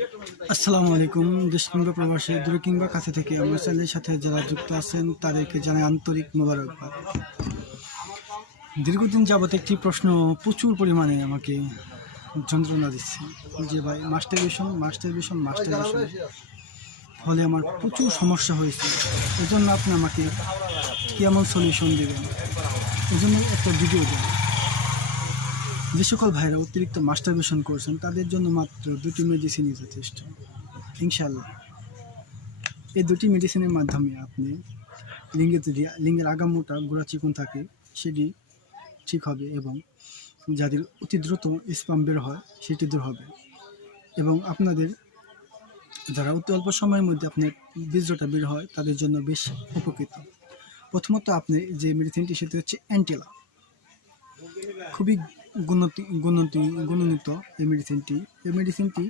আসসালামু আলাইকুম। দেশ কিংবা প্রবাসী, দূরে কিংবা কাছে থেকে আমার চ্যানেলের সাথে যারা যুক্ত আছেন তাদেরকে জানাই আন্তরিক মোবারকবাদ। দীর্ঘদিন যাবত একটি প্রশ্ন প্রচুর পরিমাণে আমাকে যন্ত্রণা দিচ্ছে যে ভাই মাস্টারবেশন ফলে আমার প্রচুর সমস্যা হয়েছে। এজন্য আপনি আমাকে কেমন সলিউশন দেবেন, এজন্য একটা ভিডিও দেন। যে সকল ভাইরা অতিরিক্ত মাস্টারবেশন করছেন তাদের জন্য মাত্র 2টি মেডিসিনই যথেষ্ট। ইনশাআল্লাহ এই 2টি মেডিসিনের মাধ্যমে আপনি লিঙ্গের আগামোটা গোড়া চিকন থাকে সেটি ঠিক হবে, এবং যাদের অতি দ্রুত স্পাম বের হয় সেটি দূর হবে, এবং আপনাদের যারা অতি অল্প সময়ের মধ্যে আপনার বীর্যটা বের হয় তাদের জন্য বেশ উপকৃত। প্রথমত আপনি যে মেডিসিনটি সেটি হচ্ছে অ্যান্টেলা। খুবই গুণান্বিত এই মেডিসিনটি